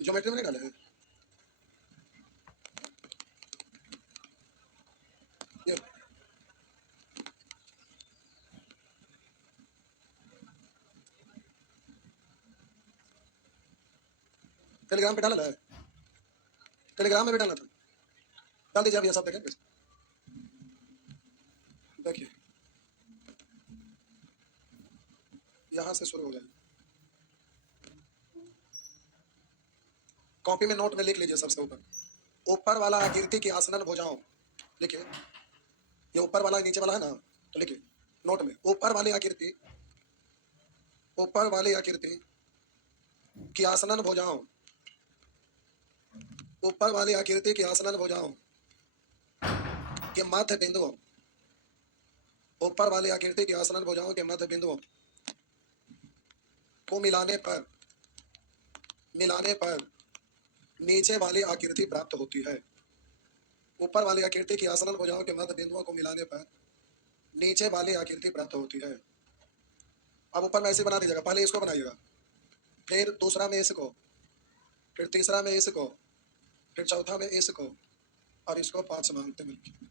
Geometry में नहीं डाले हैं ये। टेलीग्राम पे डाला है, टेलीग्राम में भी डाला था, डाल दीजिए आप, ये सब देखें। देखिए यहाँ से शुरू हो जाएगी, कॉपी में नोट में लिख लीजिए सबसे ऊपर, ऊपर वाला आकृति की आसनन भुजाओं, लिखिए। ये ऊपर वाला नीचे वाला है ना, तो लिखिए नोट में, ऊपर वाली आकृति, ऊपर वाली आकृति की आसनन भुजाओं, ऊपर वाली आकृति की आसनन भुजाओं के मध्य बिंदुओं, ऊपर वाली आकृति की आसनन भुजाओं के मध्य बिंदुओं को मिलाने पर नीचे वाली आकृति प्राप्त होती है। ऊपर वाली आकृति की आसनन भुजाओं के मध्य बिंदुओं को मिलाने पर नीचे वाली आकृति प्राप्त होती है। अब ऊपर में ऐसे बना दीजिएगा, पहले इसको बनाइएगा, फिर दूसरा में इसको, फिर तीसरा में इसको, फिर चौथा में इसको, और इसको पांचवा अंत में लिखिए।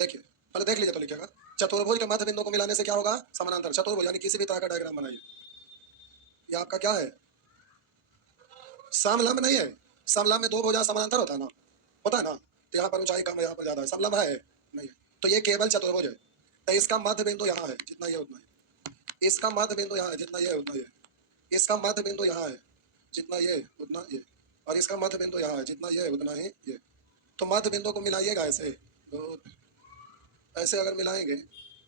देखिए पहले देख लीजिए तो लिखिएगा, चतुर्भुज के मध्य बिंदु को मिलाने से क्या होगा? समानांतर। चतुर्भुज यानी किसी भी तरह का डायग्राम बनाइए। ये आपका क्या है? समलंब नहीं है। समलंब में दो भुजा समानांतर होता है ना, होता है ना, तो यहाँ पर ऊंचाई कम है, यहाँ पर ज्यादा है, समलंब है नहीं है, तो ये केवल चतुर्भुज है। तो इसका मध्य बिंदु यहाँ है, जितना ये उतना है। इसका मध्य बिंदु यहाँ है, जितना ये उतना ये। इसका मध्य बिंदु यहाँ है, जितना ये उतना ये, और इसका मध्य बिंदु यहाँ है, जितना ये उतना ही ये। तो मध्य बिंदु को मिलाइएगा ऐसे, तो ऐसे अगर मिलाएंगे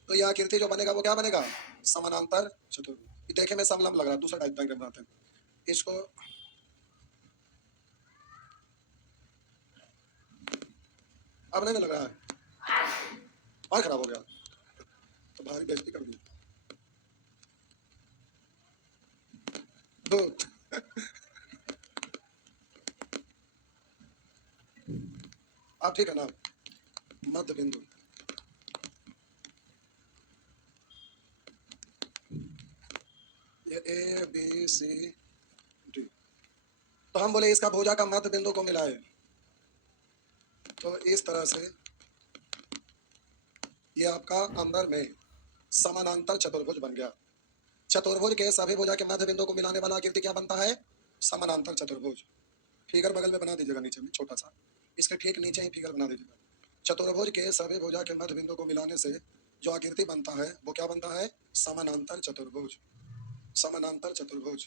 तो यह आकृति जो बनेगा वो क्या बनेगा? समानांतर चतुर्भुज। देखे में समलंब लग रहा है, दूसरा टाइप डायग्राम बनाते हैं इसको। अब नहीं लग रहा है, और खराब हो गया तो भारी बेइज्जती कर दी। अब ठीक है ना, मध्य बिंदु, ये ए बी सी डी, तो हम बोले इसका भुजा का मध्य बिंदु को मिलाए, तो इस तरह से ये आपका अंदर में समानांतर चतुर्भुज बन गया। चतुर्भुज के सभी भुजा के मध्य बिंदु को मिलाने वाला आकृति क्या बनता है? समानांतर चतुर्भुज। फिगर बगल में बना दीजिएगा, नीचे में छोटा सा, इसके ठीक नीचे ही फिगर बना दीजिएगा। चतुर्भुज के सभी भुजा के मध्य बिंदु को मिलाने से जो आकृति बनता है वो क्या बनता है? समानांतर चतुर्भुज। समानांतर चतुर्भुज।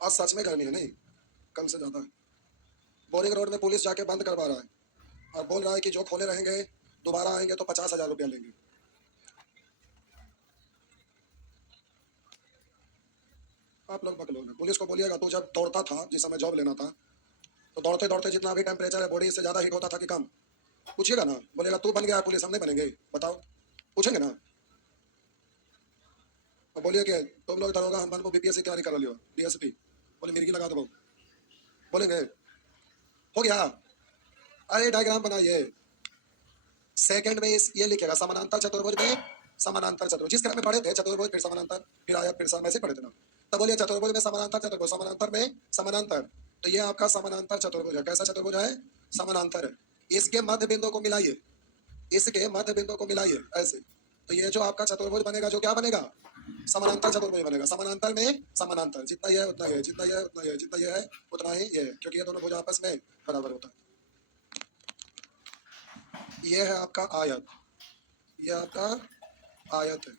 आज सच में गर्मी है, नहीं कल से ज्यादा है। बोरिंग रोड में पुलिस जाके बंद करवा रहा है और बोल रहा है कि जो खोले रहेंगे दोबारा आएंगे तो 50,000 रुपया लेंगे। आप लोग बकलो, पुलिस को बोलिएगा तू जब दौड़ता था, जिस समय जॉब लेना था, तो दौड़ते दौड़ते जितना भी टेम्परेचर है बॉडी से ज्यादा हीट होता था कि कम? पूछिएगा ना, बोलेगा तू बन गया पुलिस, हम नहीं बनेंगे, बताओ, पूछेंगे ना। और बोलिए कि तुम लोग दरोगा, हम बनो बीपीएससी तैयारी कर लियो, डीएसपी, बोले मिर्गी लगा दो, बोलेंगे हो गया। अरे डायग्राम बनाइए, सेकंड में इस ये लिखेगा समानांतर चतुर्भुज में, समानांतर चतुर्भुज जिस क्रम में पढ़े थे, चतुर्भुज फिर समानांतर फिर आयत फिर ऐसे पढ़े थे ना। तब बोलिए चतुर्भुज में समानांतर चतुर्भुज, समानांतर में समानांतर, तो ये आपका समानांतर चतुर्भुज है। कैसा चतुर्भुज है? समानांतर है। इसके मध्य बिंदु को मिलाइए, इसके मध्य बिंदु को मिलाइए ऐसे, तो ये जो आपका चतुर्भुज बनेगा जो क्या बनेगा? समानांतर चतुर्भुज बनेगा। समानांतर में समानांतर, जितना ये है उतना ये, जितना ये है उतना ये, जितना ये है उतना ही ये, क्योंकि ये दोनों भुज आपस में बराबर होता है। ये है आपका आयत, ये आपका आयत है।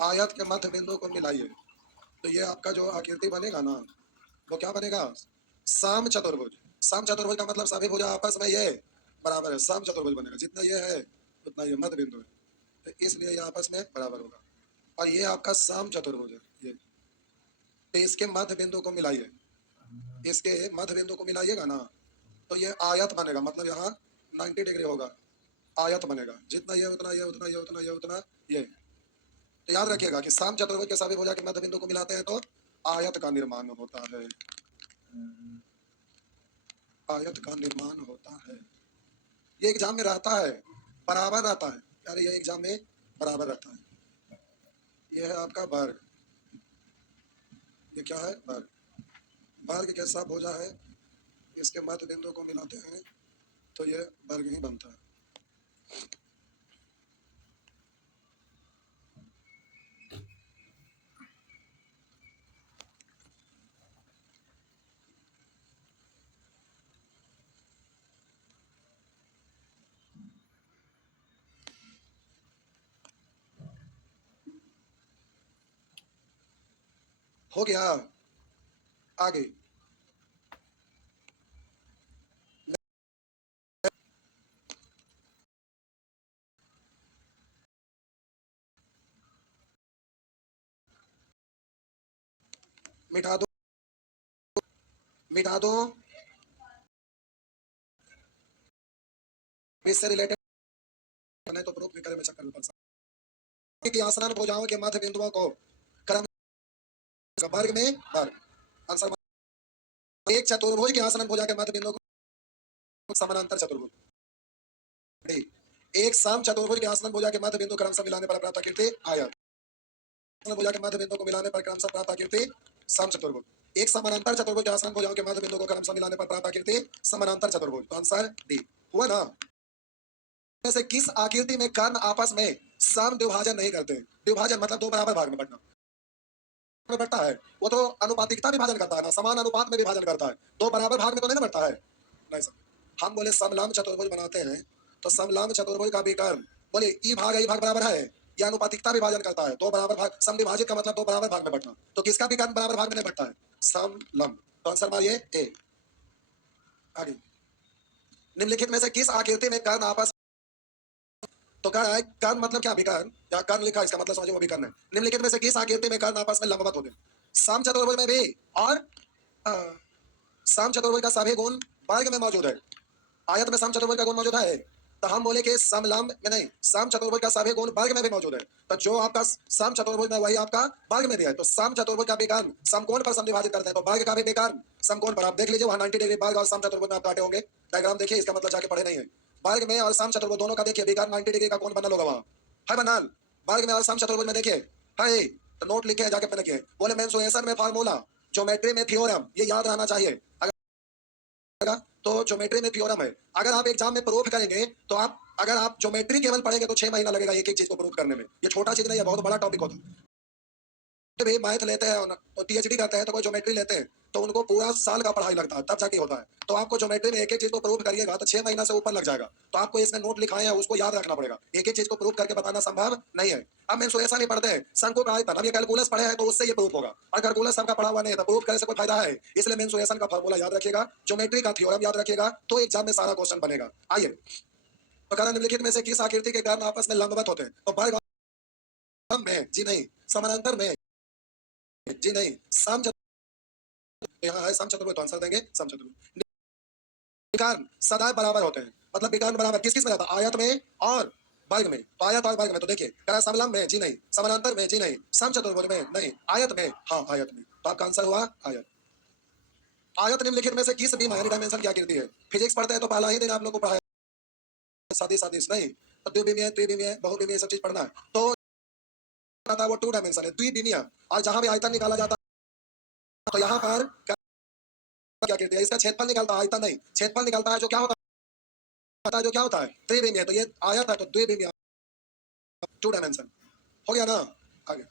आयत के मध्य बिंदु को मिलाइए, तो ये आपका जो आकृति बनेगा ना वो क्या बनेगा? सम चतुर्भुज। सम चतुर्भुज का मतलब सभी भुजा आपस में ये बराबर है, सम चतुर्भुज बनेगा। जितना ये है उतना ये मध्य बिंदु है, तो इसलिए ये आपस में बराबर होगा। और ये आपका सम चतुर्भुज है ये, तो इसके मध्य बिंदु को मिलाइए, इसके मध्य बिंदु को मिलाइएगा ना तो ये आयत बनेगा, मतलब यहाँ 90 डिग्री होगा, आयत बनेगा। जितना ये उतना ये, उतना ये उतना ये उतना ये। तो याद रखिएगा कि सम चतुर्भुज के सभी भुजा के मध्य बिंदु को मिलाते हैं तो आयत का निर्माण होता है, आयत का निर्माण होता है। ये एग्जाम में रहता है, बराबर रहता है यार, ये एग्जाम में बराबर रहता है। ये है आपका वर्ग, ये क्या है? वर्ग। वर्ग के साथ भुजा है, इसके मध्य बिंदु को मिलाते हैं तो ये वर्ग ही बनता है। हो गया। आगे मिटा दो, मिटा दो। इससे रिलेटेड नहीं तो प्रूफ भी करे में चक्कर में पड़ सकता है कि आसन्न भुजाओं के मध्य बिंदुओं को क्रम वर्ग में वर्ग। आंसर एक चतुर्भुज के आसन्न भुजा के मध्य बिंदुओं को समानांतर चतुर्भुज। डी, एक सम चतुर्भुज के आसन्न भुजा के मध्य बिंदु क्रमशः मिलाने पर प्राप्त आकृति आयत। आसन्न भुजा के मध्य बिंदु को मिलाने पर क्रमशः प्राप्त आकृति सम चतुर्भुज। एक समानांतर चतुर्भुज के आसन्न भुजाओं के मध्य बिंदु को क्रमशः मिलाने पर प्राप्त आकृति समानांतर चतुर्भुज। तो आंसर डी हुआ ना। जैसे किस आकृति में कर्ण आपस में सम द्विभाजन नहीं करते? द्विभाजन मतलब दो बराबर भाग में बंटना में बढ़ता है, वो तो अनुपातिकता विभाजन करता है ना, समान अनुपात में विभाजन करता है, दो बराबर भाग में तो नहीं ना बढ़ता है। नहीं सर, हम बोले समलंब चतुर्भुज बनाते हैं तो समलंब चतुर्भुज का विकर्ण बोले ई भाग बराबर है, यह अनुपातिकता विभाजन करता है, दो बराबर भाग। सम विभाजित का मतलब दो बराबर भाग में बढ़ना, तो किसका विकर्ण बराबर भाग में नहीं बढ़ता है? समलंब। तो आंसर मारिए ए। आगे निम्नलिखित में से किस आकृति में कर्ण आपस तो कर्ण है, कर्ण मतलब क्या? विकर्ण, या कर्ण लिखा इसका मतलब समझो वो विकर्ण है। निम्नलिखित में से किस आकृति में कर्ण आपस में लंबवत होते हैं? सम चतुर्भुज में भी और अ, सम चतुर्भुज का सभी गुण वर्ग में मौजूद है। आयत में सम चतुर्भुज का गुण मौजूद है, तो हम बोले कि समलंब में नहीं, सम चतुर्भुज का सभी गुण वर्ग में भी मौजूद है। तो जो आपका सम चतुर्भुज में वही आपका वर्ग में भी है। तो सम चतुर्भुज का विकर्ण समकोण पर समविभाजित करते हैं, तो वर्ग का भी विकर्ण समकोण पर। आप देख लीजिए वहां 90 डिग्री वर्ग और सम चतुर्भुज में आप काटे होंगे, डायग्राम देखिए, इसका मतलब जाके पढ़े नहीं है। वर्ग में और सम चतुर्भुज दोनों का देखिए विकर्ण 90 डिग्री का कोण बनल होगा वहां, है बनल। वर्ग में और सम चतुर्भुज में देखिए है, तो नोट लिखे है, जाके पढ़ लिखिए। बोले मेंसुरेशन में फार्मूला, ज्योमेट्री में थ्योरम, ये याद रहना चाहिए। तो ज्योमेट्री में थ्योरम है, अगर आप एग्जाम में प्रूफ करेंगे तो आप, अगर आप ज्योमेट्री केवल पढ़ेंगे तो 6 महीना लगेगा एक एक चीज को प्रूफ करने में। ये छोटा चीज नहीं है, बहुत बड़ा टॉपिक होता है। भी मैथ लेते हैं तो पीएचडी करते हैं तो कोई ज्योमेट्री लेते हैं तो उनको पूरा साल का पढ़ाई लगता है, तब जाके होता है। तो आपको ज्योमेट्री में एक एक चीज को प्रूफ करिएगा तो 6 महीना से ऊपर लग जाएगा। तो आपको इसमें नोट लिखाए हैं, उसको याद रखना पड़ेगा, एक एक चीज को प्रूफ करके बताना संभव नहीं है। अब मेंसुरेशन नहीं पढ़ते हैं, शंकु का आयतन, अब ये कैलकुलस पढ़े हैं तो उससे ये प्रूफ होगा, और कैलकुलस सबका पढ़ा हुआ नहीं है तो प्रूफ करने से कोई फायदा है। इसलिए मेंसुरेशन का फॉर्मूला याद रखिएगा, ज्योमेट्री का थ्योरम याद रखिएगा, तो एग्जाम में सारा क्वेश्चन बनेगा। आइए, तो कारण निम्नलिखित में से किस आकृति के कारण आपस में लंबवत होते हैं? तो वर्ग में जी नहीं, समानांतर में जी नहीं, सम यहाँ है सम चतुर्भुज, तो आंसर देंगे सम चतुर्भुज। विकर्ण सदैव बराबर होते हैं, मतलब विकर्ण बराबर किस किस में रहता है? आयत में और वर्ग में। तो आयत और वर्ग में तो देखिए कह समलंब में जी नहीं, समानांतर में जी नहीं, सम चतुर्भुज में नहीं, आयत में हाँ आयत में। तो आपका आंसर हुआ आयत। आयत निम्नलिखित में से किस विमा यानी डायमेंशन की आकृति है? फिजिक्स पढ़ते हैं तो पहला ही दिन आप लोग को पढ़ाया सदिश सदिश नहीं, तो द्विविमीय त्रिविमीय बहुविमीय सब चीज पढ़ना है। तो वो 2 डायमेंशन है, द्विविमीय। और जहां भी आयतन निकाला जाता है तो यहाँ पर क्या कहते हैं, इसका क्षेत्रफल निकलता है, आयतन नहीं, क्षेत्रफल निकलता है, जो क्या होता है, जो क्या होता है, त्रिविमीय। तो ये आयत है तो द्विविमीय, 2 डायमेंशन हो गया ना। आगे,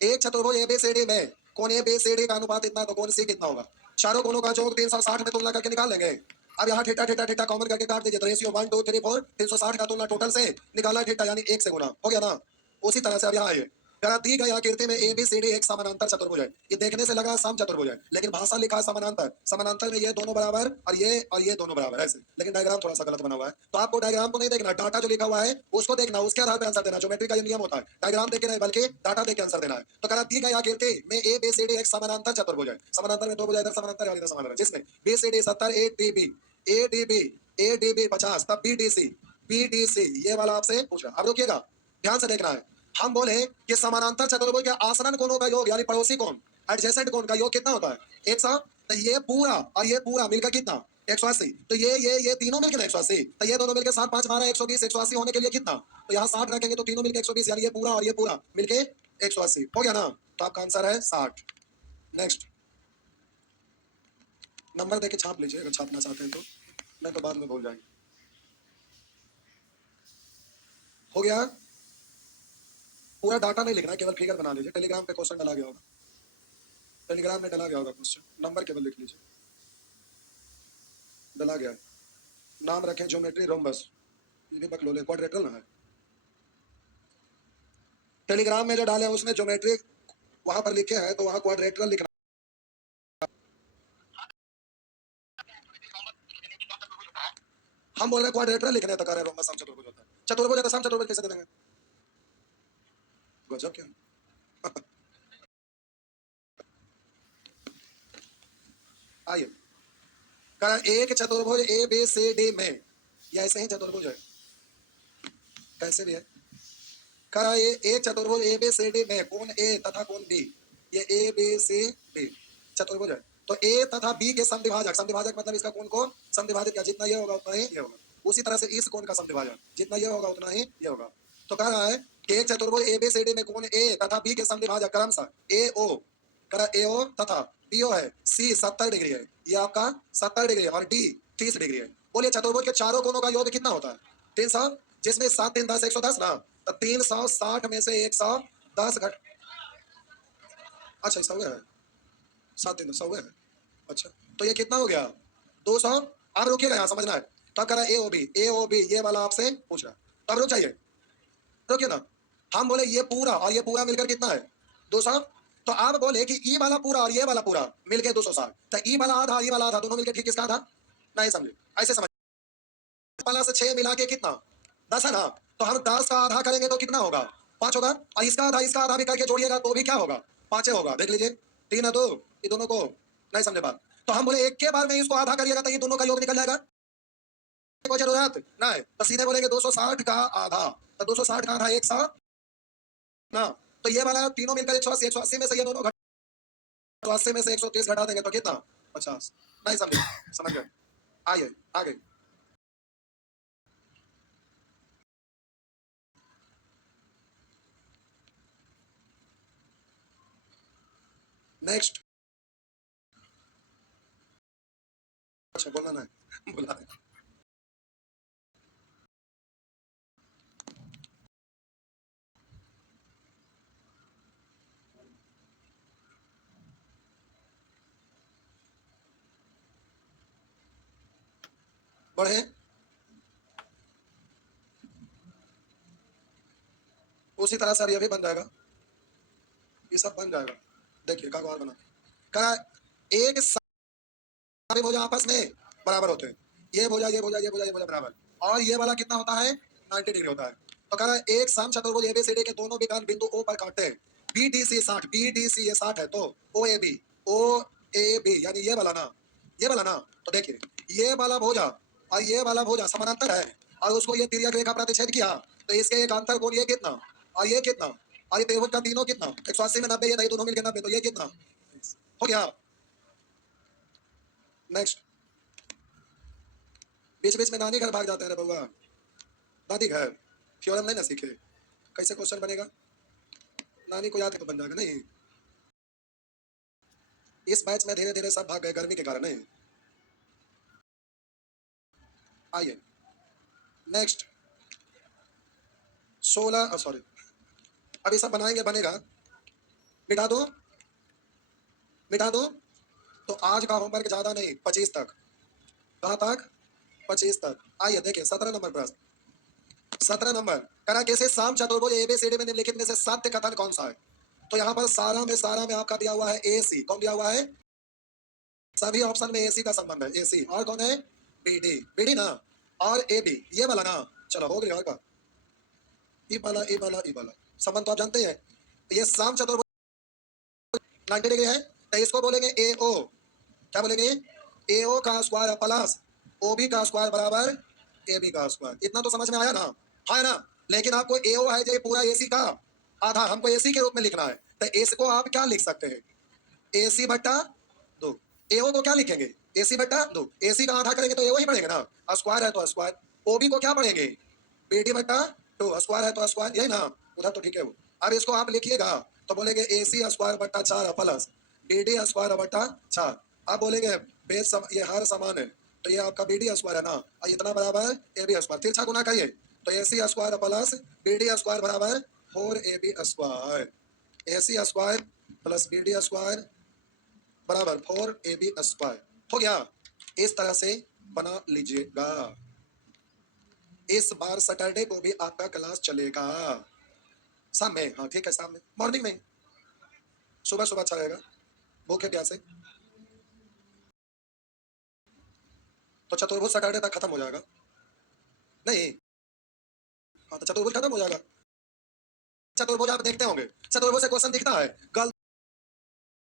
एक चतुर्भुज एबीसीडी में कोण एबीसीडी का अनुपात इतना, तो कोण सी कितना होगा? चारों कोणों का योग 360 में तुलना करके निकाल लेंगे। अब यहाँ थीटा थीटा थीटा कॉमन करके काट दीजिए, तो रेशियो 1 2 3 4 360 का तुलना टोटल से निकाला थीटा यानी 1 से गुना, हो गया ना। उसी तरह से अब यहाँ आइए, कहा दी गई आकृति में एबीसीडी एक समानांतर चतुर्भुज है। ये देखने से लगा सम चतुर्भुज है, लेकिन भाषा लिखा है समानांतर। समानांतर में ये दोनों बराबर और ये दोनों बराबर ऐसे, लेकिन डायग्राम थोड़ा सा गलत बना हुआ है। तो आपको डायग्राम को नहीं देखना, डाटा जो लिखा हुआ है उसको देखना, उसके आधार पर आंसर देना। ज्योमेट्री का ये नियम होता है, डायग्राम देख के नहीं बल्कि डाटा देख के आंसर देना है। तो कहा दी गई आकृति में एबीसीडी एक समानांतर चतुर्भुज है। समानांतर में दो भुजा इधर समानांतर और इधर समानांतर, जिसमें बीसीडी 70 एडीबी एडीबी एडीबी 50, तब बीडीसी बीडीसी ये वाला आपसे पूछ रहा। अब रुकिएगा, ध्यान से देखना है। हम बोले कि समानांतर चतुर्भुज के आसन्न कोणों का योग यानी पड़ोसी कोण, एडजेसेंट कोण का योग कितना होता है? 100। तो ये पूरा और ये पूरा मिलकर कितना? 180। तो ये तीनों मिलकर 180, तो ये दोनों मिलकर 7 5 12 120, 180 होने के लिए कितना? तो यहाँ 60 रखेंगे तो तीनों मिलकर 120, यानी ये पूरा और ये पूरा मिलके 180 हो गया ना। तो आपका आंसर है 60। नेक्स्ट, नंबर देके छाप लीजिए अगर छापना चाहते हैं तो, नहीं तो बाद में भूल जाएंगे। हो गया? पूरा डाटा नहीं लिखना, केवल फिगर बना लीजिए। टेलीग्राम पे क्वेश्चन डाला गया होगा, टेलीग्राम में डाला गया होगा क्वेश्चन, नंबर केवल लिख लीजिए, डाला गया है। नाम रखें ज्योमेट्री रोम्बस, ये भी बकलोले, क्वाड्रेटरल ना है। टेलीग्राम में जो डाले हैं उसमें ज्योमेट्री वहां पर लिखे हैं, तो वहां क्वाड्रेटरल लिखना। हम बोल रहे हैं क्वाड्रेटरल लिखने तो कर रहे रोम्बस समचतुर्भुज होता है। चतुर्भुज है तो समचतुर्भुज कैसे दे देंगे? गजब क्या। आइए, कहा एक चतुर्भुज ए बी सी डी में, या ऐसे ही चतुर्भुज है, कैसे भी है। कहा ये एक चतुर्भुज ए बी सी डी में कोण ए तथा कोण बी, ये ए बी सी डी चतुर्भुज है, तो ए तथा बी के समद्विभाजक, समद्विभाजक मतलब इसका कोण को समद्विभाजित किया, जितना ये होगा उतना ही ये होगा। उसी तरह से इस कोण का समद्विभाजक, जितना ये होगा उतना ही ये होगा। तो कह रहा है कि एक चतुर्भुज ए बी सी डी में कोण ए तथा बी के समद्विभाजक क्रमशः ए ओ, कह ए ओ तथा बी ओ है, सी 70 डिग्री है, ये आपका 70 डिग्री है, और डी 30 डिग्री है। बोलिए चतुर्भुज के चारों कोणों का योग कितना होता है? 300, जिसमें 7 3 10 110 ना, तो 360 में से 110 घट, अच्छा 100 है, 7 3 100 है। अच्छा तो ये कितना हो गया? 200। अब रुकिएगा, यहाँ समझना है। तब करा ए ओ बी ये वाला आपसे पूछ रहा है, तब रुक जाइए, रुकिए ना। हम बोले ये पूरा और ये पूरा मिलकर कितना है? 200। तो आप बोले कि ई वाला पूरा और ये वाला पूरा मिलके 260, तो ई वाला आधा ई वाला आधा दोनों मिलके ठीक किसका आधा? नहीं समझे, ऐसे समझ। वाला से 6 मिला के कितना? 10 है ना, तो हम 10 का आधा करेंगे तो कितना होगा? 5 होगा, और इसका आधा भी करके जोड़िएगा तो भी क्या होगा? 5 होगा। देख लीजिए 3 है, तो ये दोनों को नहीं समझे बात। तो हम बोले एक के बार में इसको आधा करिएगा तो ये दोनों का योग निकल जाएगा, कोई जरूरत नहीं, तो सीधे बोलेंगे 260 का आधा, तो 260 का आधा 100 ना, तो ये वाला तीनों मिलकर 180, 180 में से ये दोनों 180 में से 130 घटा देंगे तो कितना? 50। नहीं समझे, समझ गए? आइए आगे, नेक्स्ट। अच्छा बोलना नहीं, बोला नहीं। बढ़े, उसी तरह से ये भी बन जाएगा, ये सब बन जाएगा। देखिए कागवार बना, कहा एक सारे भुजा आपस में बराबर होते हैं, ये भुजा ये भुजा ये भुजा ये भुजा बराबर, और ये वाला कितना होता है? 90 डिग्री होता है। तो कह रहा है एक सम चतुर्भुज एबीसीडी के दोनों विकर्ण बिंदु ओ पर काटते हैं, B D C 60, B D C ये 60 है, तो ओ ए बी यानी ये वाला ना, ये वाला ना, तो देखिए ये वाला भुजा और ये वाला भुजा समानांतर है, और उसको ये तिर्यक रेखा प्रतिच्छेद किया, तो इसके एक अंतर कोण ये कितना और ये कितना, और ये त्रिभुज का तीनों कितना? 180 में 90, ये दोनों मिलकर 90, तो ये कितना हो गया? नेक्स्ट, बीच बीच में नानी घर भाग जाते हैं रे बउआ, दादी घर, थ्योरम नहीं ना सीखे, कैसे क्वेश्चन बनेगा? नानी को याद है तो बन जाएगा नहीं। इस बैच में धीरे धीरे सब भाग गए गर्मी के कारण नहीं। आइए नेक्स्ट, 16 सॉरी, अभी सब बनाएंगे, बनेगा, मिटा दो मिटा दो। तो आज का होमवर्क ज्यादा नहीं, 25 तक, कहाँ तक? 25 तक। आइए देखिए 17 नंबर प्रश्न, 17 नंबर, करा कैसे साम चतुर्भुज एबीसीडी में निम्नलिखित में से सत्य कथन कौन सा है? तो यहाँ पर सारा में आपका दिया हुआ है ए सी, कौन दिया हुआ है? सभी ऑप्शन में एसी का संबंध है, एसी, और कौन है? बीडी, बीडी ना, और ए बी ये वाला ना, चलो हो गया का ई वाला ई वाला ई वाला संबंध तो आप जानते हैं। ये साम चतुर्भुज 90 डिग्री है, तो इसको बोलेंगे ए ओ, क्या बोलेंगे? ए ओ का स्क्वायर प्लस ओ बी का स्क्वायर बराबर ए बी का स्क्वायर। इतना तो समझ में आया ना? है ना? लेकिन आपको ए ओ है जो पूरा एसी का आधा, हमको एसी के रूप में लिखना है, तो एस को आप क्या लिख सकते हैं? एसी बट्टा 2। एओ को क्या लिखेंगे? एसी बट्टा 2, एसी का आधा करेंगे तो एओ ही पड़ेगा ना, स्क्वायर है तो स्क्वायर। ओबी को क्या पढ़ेंगे? बीडी बट्टा 2, स्क्वायर है तो स्क्वायर, यही ना, उधर तो ठीक है वो। अब इसको आप लिखिएगा तो बोलेंगे एसी स्क्वायर बट्टा 4 प्लस बी डी स्क्वायर बटा 4। आप बोलेंगे बेस ये हर समान है, तो ये आपका बी डी स्क्वायर है ना, और इतना बराबर ए बी स्क्वायर, तिरछा गुना करिए तो A C square plus B D square बराबर 4ab square. A C square plus B D square बराबर 4ab स्क्वायर हो गया। इस तरह से बना लीजिएगा। इस बार सैटरडे को भी आपका क्लास चलेगा शाम में। हाँ ठीक है, शाम में, मॉर्निंग में, सुबह सुबह अच्छा रहेगा, भूखे प्यासे। तो चतुर्भुज सैटरडे तक खत्म हो जाएगा नहीं? हाँ तो चतुर्भुज खत्म हो जाएगा। चतुर्भुज आप देखते होंगे, चतुर्भुज से क्वेश्चन दिखता है, गलत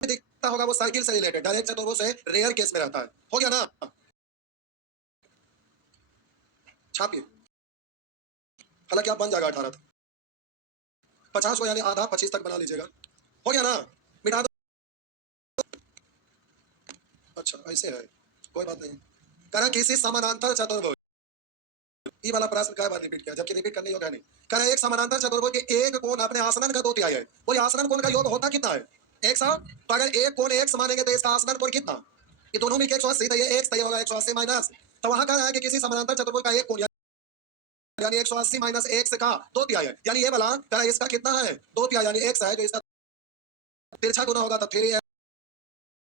दिखता होगा वो साइकिल से रिलेटेड, डायरेक्ट चतुर्भुज से रेयर केस में रहता है। हो गया ना? छापिए, हालांकि आप बन जाएगा 18 तक, 50 को यानी आधा 25 तक बना लीजिएगा। हो गया ना? मिटा दो। अच्छा ऐसे है, कोई बात नहीं। करा किसी समानांतर चतुर्भुज, ये वाला प्रश्न क्या बार रिपीट किया, जबकि रिपीट करने योग्य नहीं। करा एक समानांतर चतुर्भुज के एक कोण अपने आसनन का 2 तिहाई है। बोले आसनन कोण का योग होता कितना है? 100। तो अगर एक कोण 1 मानेंगे तो इसका आसनन कोण कितना? ये दोनों मिलकर 180, तो ये एक सही होगा 180 माइनस। तो वहां कह रहा है कि किसी समानांतर चतुर्भुज का एक कोण यानी 180 माइनस 1 से का 2 तिहाई है, यानी ये वाला करा इसका कितना है? 2 तिहाई, यानी 1 है, जो इसका तिरछा गुना होगा तो 3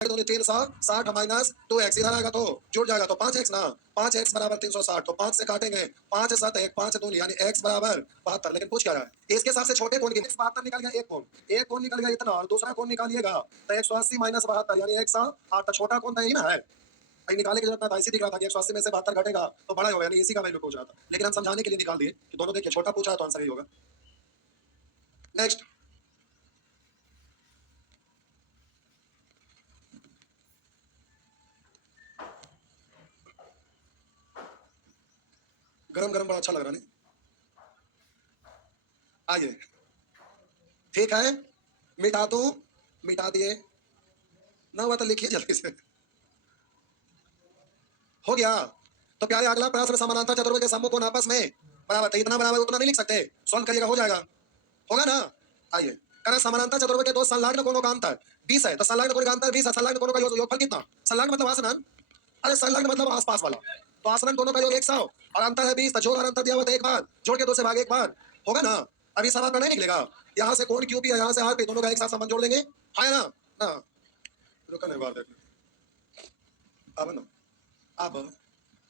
360 माइनस 2x इधर आएगा तो जुड़ जाएगा तो 5x ना, 5x बराबर 360। तो 5 से काटेंगे, 5 7 1 5 2 यानी x बराबर 72। लेकिन पूछ क्या रहा है इसके सबसे छोटे कोण की? 72 निकल गया, एक कोण निकल गया इतना, और दूसरा कोण निकालिएगा तो 180 माइनस 72 यानी 108। तो छोटा कोण तो यही ना है, निकालने की जरूरत नहीं। ऐसे दिख रहा था कि 180 में से 72 घटेगा तो बड़ा होगा, यानी इसी का वैल्यू पूछ रहा था, लेकिन हम समझाने के लिए निकाल दिए कि दोनों देखिए छोटा पूछा तो आंसर यही होगा। नेक्स्ट, गरम गरम बड़ा अच्छा लग रहा नहीं? आइए, ठीक है, मिटा दूं? मिटा दिए ना हुआ तो लिखिए जल्दी से। हो गया। तो प्यारे अगला प्रश्न, समानांतर चतुर्भुज के सम्मुख कोण आपस में बराबर थे, इतना बराबर उतना नहीं लिख सकते, सॉल्व करिएगा हो जाएगा। होगा ना? आइए, करें समानांतर चतुर्भुज के दो संलग्न कोणों का अंतर 20 है, तो संलग्न कोण का अंतर 20 है, संलग्न कोणों का योगफल कितना? संलग्न मतलब आसनन, अरे संलग्न मतलब आसपास वाला, तो आसनन कोणों का योग 100 और अंतर है 20, तो जोड़ और अंतर दिया हुआ था एक बार, जोड़ के 2 से भाग एक बार, होगा ना? अभी सवाल पर नहीं निकलेगा, यहाँ से कोण क्यूपी है, यहाँ से आरपी, दोनों का एक साथ संबंध जोड़ देंगे, है ना? ना रुको नहीं बात देखना। अब ना, अब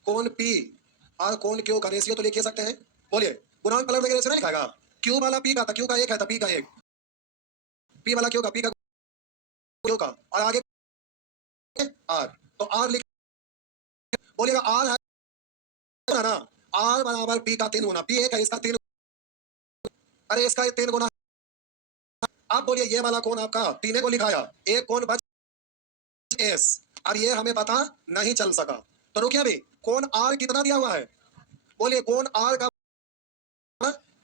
कोण पी और कोण क्यू का रेशियो तो लिख सकते हैं। बोलिए, गुणांक पलट देंगे, रेशियो नहीं लिखाएगा। क्यू वाला पी का था, क्यू का 1 है तो पी का 1, पी वाला क्यू का, पी का क्यू का, और आगे आर, तो आर लिख, बोलिएगा आर है ना, आर बराबर पी का 3 गुना, पी 1 है इसका 3, अरे इसका 3 गुना। आप बोलिए ये वाला कोण आपका 3 को लिखाया, एक कोण बच एस, और ये हमें पता नहीं चल सका, तो रुकिए अभी, कोण आर कितना दिया हुआ है? बोलिए कोण आर का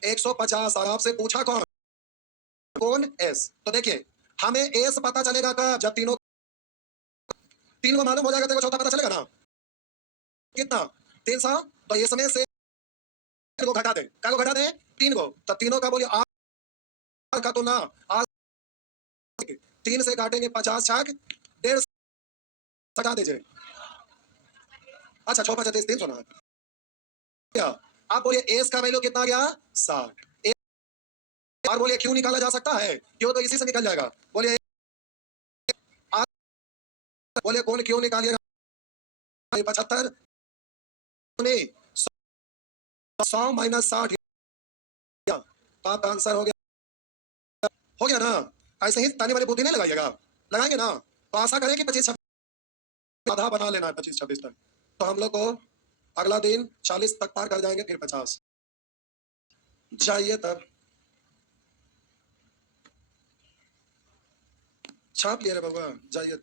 150, और आपसे पूछा कौन? कोण एस। तो देखिए हमें एस पता चलेगा का जब तीनों, तीन को मालूम हो जाएगा तो चौथा पता चलेगा ना, कितना? 300। तो इसमें से को घटा दे, क्या को घटा दे? 3 को, तो तीनों का बोलिए आर का तो ना, आर 3 से काटेंगे 50 छाक 1.5 घटा दीजिए। अच्छा 6 5 300 ना, क्या आप बोलिए एस का वैल्यू कितना गया? 60। और बोलिए क्यों निकाला जा सकता है? क्यों तो इसी से निकल जाएगा। बोलिए आर, बोलिए कौन क्यों निकालिएगा? 75 नहीं, 100 माइनस 60, तो आपका आंसर हो गया। हो गया ना? ऐसे ही तानी वाली बुद्धि नहीं लगाइएगा, लगाएंगे ना तो आशा करें कि 25 26 आधा बना लेना है, 25 26 तक, तो हम लोग को अगला दिन 40 तक पार कर जाएंगे, फिर 50 जाइए। तब छाप लिए रे बाबा, जाइए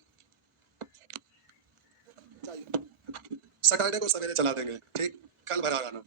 जाइए, सैटरडे को सवेरे चला देंगे, ठीक, कल भरा आना।